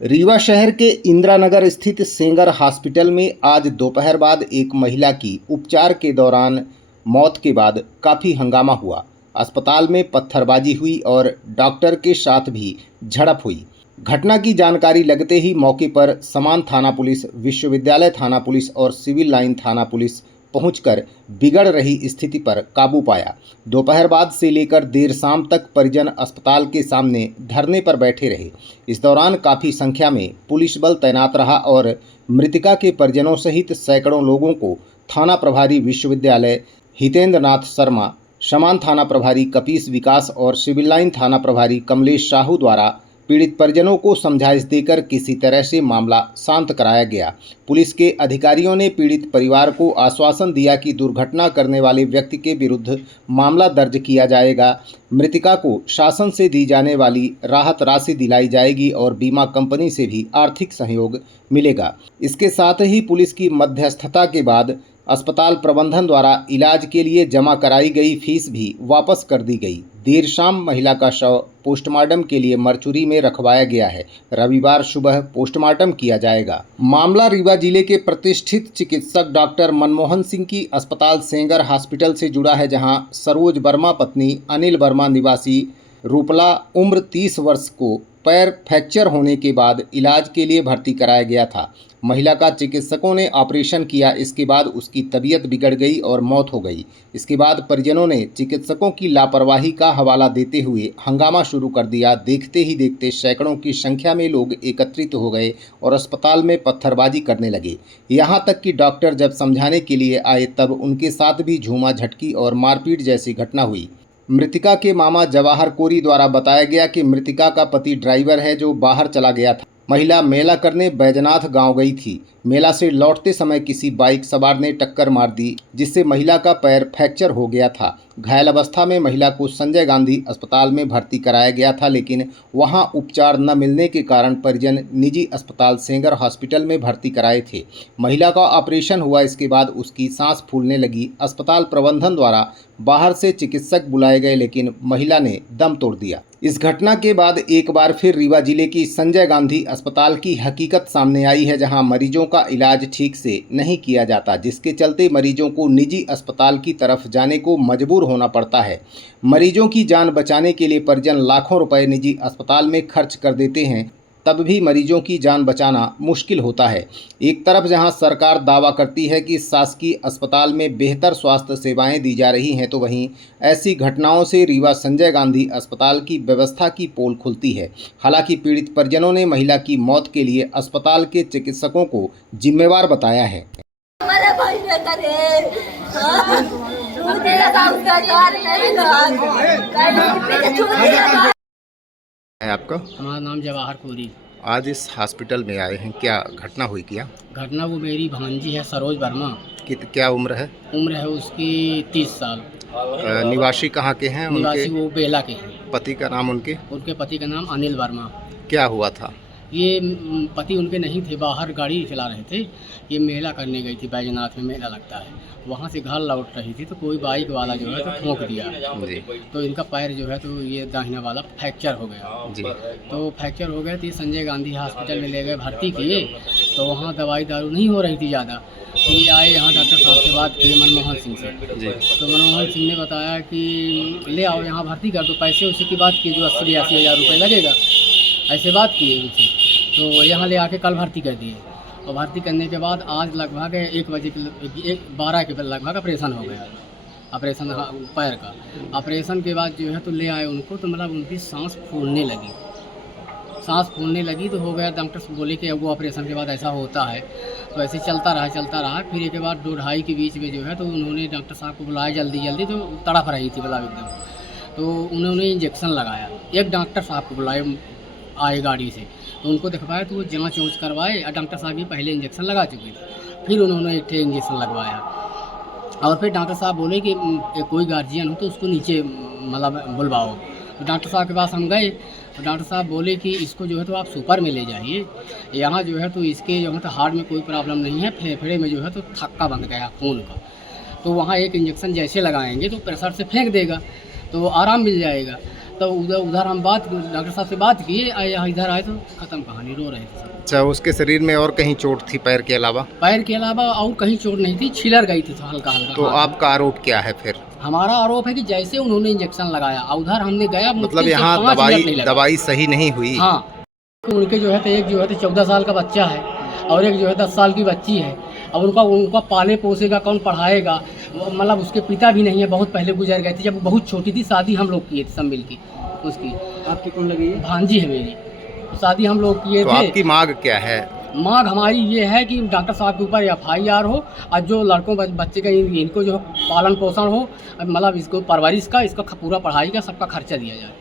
रीवा शहर के इंदिरानगर स्थित सेंगर हॉस्पिटल में आज दोपहर बाद एक महिला की उपचार के दौरान मौत के बाद काफ़ी हंगामा हुआ। अस्पताल में पत्थरबाजी हुई और डॉक्टर के साथ भी झड़प हुई। घटना की जानकारी लगते ही मौके पर समान थाना पुलिस, विश्वविद्यालय थाना पुलिस और सिविल लाइन थाना पुलिस पहुंचकर बिगड़ रही स्थिति पर काबू पाया। दोपहर बाद से लेकर देर शाम तक परिजन अस्पताल के सामने धरने पर बैठे रहे। इस दौरान काफ़ी संख्या में पुलिस बल तैनात रहा और मृतका के परिजनों सहित सैकड़ों लोगों को थाना प्रभारी विश्वविद्यालय हितेंद्र नाथ शर्मा, समान थाना प्रभारी कपीस विकास और सिविल लाइन थाना प्रभारी कमलेश साहू द्वारा पीड़ित परिजनों को समझाइश देकर किसी तरह से मामला शांत कराया गया। पुलिस के अधिकारियों ने पीड़ित परिवार को आश्वासन दिया कि दुर्घटना करने वाले व्यक्ति के विरुद्ध मामला दर्ज किया जाएगा। मृतका को शासन से दी जाने वाली राहत राशि दिलाई जाएगी और बीमा कंपनी से भी आर्थिक सहयोग मिलेगा। इसके साथ ही पुलिस की मध्यस्थता के बाद अस्पताल प्रबंधन द्वारा इलाज के लिए जमा कराई गई फीस भी वापस कर दी गई। देर शाम महिला का शव पोस्टमार्टम के लिए मरचुरी में रखवाया गया है। रविवार सुबह पोस्टमार्टम किया जाएगा। मामला रीवा जिले के प्रतिष्ठित चिकित्सक डॉक्टर मनमोहन सिंह की अस्पताल सेंगर हॉस्पिटल से जुड़ा है, जहां सरोज वर्मा पत्नी अनिल वर्मा निवासी रूपला उम्र 30 वर्ष को पैर फ्रैक्चर होने के बाद इलाज के लिए भर्ती कराया गया था। महिला का चिकित्सकों ने ऑपरेशन किया। इसके बाद उसकी तबीयत बिगड़ गई और मौत हो गई। इसके बाद परिजनों ने चिकित्सकों की लापरवाही का हवाला देते हुए हंगामा शुरू कर दिया। देखते ही देखते सैकड़ों की संख्या में लोग एकत्रित हो गए और अस्पताल में पत्थरबाजी करने लगे। यहाँ तक कि डॉक्टर जब समझाने के लिए आए तब उनके साथ भी झूमा झटकी और मारपीट जैसी घटना हुई। मृतिका के मामा जवाहर कोरी द्वारा बताया गया कि मृतिका का पति ड्राइवर है जो बाहर चला गया था। महिला मेला करने बैजनाथ गांव गई थी। मेला से लौटते समय किसी बाइक सवार ने टक्कर मार दी, जिससे महिला का पैर फ्रैक्चर हो गया था। घायल अवस्था में महिला को संजय गांधी अस्पताल में भर्ती कराया गया था, लेकिन वहां उपचार न मिलने के कारण परिजन निजी अस्पताल सेंगर हॉस्पिटल में भर्ती कराए थे। महिला का ऑपरेशन हुआ। इसके बाद उसकी सांस फूलने लगी। अस्पताल प्रबंधन द्वारा बाहर से चिकित्सक बुलाए गए, लेकिन महिला ने दम तोड़ दिया। इस घटना के बाद एक बार फिर रीवा जिले की संजय गांधी अस्पताल की हकीकत सामने आई है, जहां मरीजों का इलाज ठीक से नहीं किया जाता, जिसके चलते मरीजों को निजी अस्पताल की तरफ जाने को मजबूर होना पड़ता है। मरीजों की जान बचाने के लिए परिजन लाखों रुपए निजी अस्पताल में खर्च कर देते हैं, तब भी मरीजों की जान बचाना मुश्किल होता है। एक तरफ जहां सरकार दावा करती है कि शासकीय अस्पताल में बेहतर स्वास्थ्य सेवाएं दी जा रही हैं, तो वहीं ऐसी घटनाओं से रीवा संजय गांधी अस्पताल की व्यवस्था की पोल खुलती है। हालांकि पीड़ित परिजनों ने महिला की मौत के लिए अस्पताल के चिकित्सकों को जिम्मेवार बताया है। आपका? हमारा नाम जवाहर कोरी। आज इस हॉस्पिटल में आए हैं, क्या घटना हुई? क्या घटना? वो मेरी भांजी है सरोज वर्मा। क्या उम्र है? उम्र है उसकी 30 साल। निवासी कहाँ के हैं? निवासी वो बेला के हैं। पति का नाम? उनके पति का नाम अनिल वर्मा। क्या हुआ था? ये पति उनके नहीं थे, बाहर गाड़ी चला रहे थे। ये मेला करने गई थी, बैजनाथ में मेला लगता है। वहाँ से घर लौट रही थी तो कोई बाइक वाला जो है तो ठोक दिया जी। तो इनका पैर जो है तो ये दाहिना वाला फ्रैक्चर हो गया जी। तो फ्रैक्चर हो गया तो संजय गांधी हॉस्पिटल में ले गए, भर्ती किए। तो वहाँ दवाई दारू नहीं हो रही थी ज़्यादा। तो ये आए यहाँ डॉक्टर साहब से बात किए मनमोहन सिंह से जी। तो मनमोहन सिंह ने बताया कि ले आओ यहाँ भर्ती कर दो, पैसे उसी की बात की जो 80-82 हज़ार रुपये लगेगा, ऐसे बात किए उनसे। तो यहाँ ले आके कल भर्ती कर दिए और भर्ती करने के बाद आज लगभग 1 बजे के 12 के लगभग ऑपरेशन हो गया। ऑपरेशन पैर का ऑपरेशन के बाद जो है तो ले आए उनको, तो मतलब उनकी सांस फूलने लगी। तो हो गया। डॉक्टर बोले कि अब वो ऑपरेशन के बाद ऐसा होता है। तो ऐसे चलता रहा। फिर एक बार 2-2.5 के बीच में जो है तो उन्होंने डॉक्टर साहब को बुलाया जल्दी। तो तड़प रही थी मतलब एकदम। तो उन्होंने इंजेक्शन लगाया। एक डॉक्टर साहब को बुलाए, आए गाड़ी से, तो उनको दिखवाया तो वो जाँच करवाए। और डॉक्टर साहब भी पहले इंजेक्शन लगा चुके थे। फिर उन्होंने एक इंजेक्शन लगवाया और फिर डॉक्टर साहब बोले कि कोई गार्जियन हो तो उसको नीचे मतलब बुलवाओ। तो डॉक्टर साहब के पास हम गए तो डॉक्टर साहब बोले कि इसको जो है तो आप सुपर में ले जाइए। यहाँ जो है तो इसके जो है तो हार्ट में कोई प्रॉब्लम नहीं है, फेफड़े में जो है तो थक्का बंध गया खून का। तो वहाँ एक इंजेक्शन जैसे लगाएंगे तो प्रेशर से फेंक देगा तो आराम मिल जाएगा। तो उधर हम डॉक्टर साहब से बात किए, इधर आए तो ख़त्म कहानी, रो रहे थे सब। अच्छा, उसके शरीर में और कहीं चोट थी पैर के अलावा? पैर के अलावा और कहीं चोट नहीं थी, छिलर गई थी हल्का हल्का। तो आपका आरोप क्या है फिर? हमारा आरोप है कि जैसे उन्होंने इंजेक्शन लगाया, उधर हमने गया, मतलब मुश्किल से यहाँ 5 मिनट नहीं लगा। दवाई सही नहीं हुई? हाँ, उनके जो है तो एक जो है तो 14 साल का बच्चा है और एक जो है 10 साल की बच्ची है। अब उनका पाले पोसेगा कौन, पढ़ाएगा? मतलब उसके पिता भी नहीं है, बहुत पहले गुजर गए थे, जब बहुत छोटी थी। शादी हम लोग किए थे सब मिल के उसकी। आपकी कौन लगी है? भांजी है मेरी। शादी हम लोग किए तो थे। आपकी मांग क्या है? मांग हमारी ये है कि डॉक्टर साहब के ऊपर FIR हो और जो लड़कों बच्चे का इनको जो पालन पोषण हो, मतलब इसको परवरिश का, इसका पूरा पढ़ाई का सबका खर्चा दिया जाए।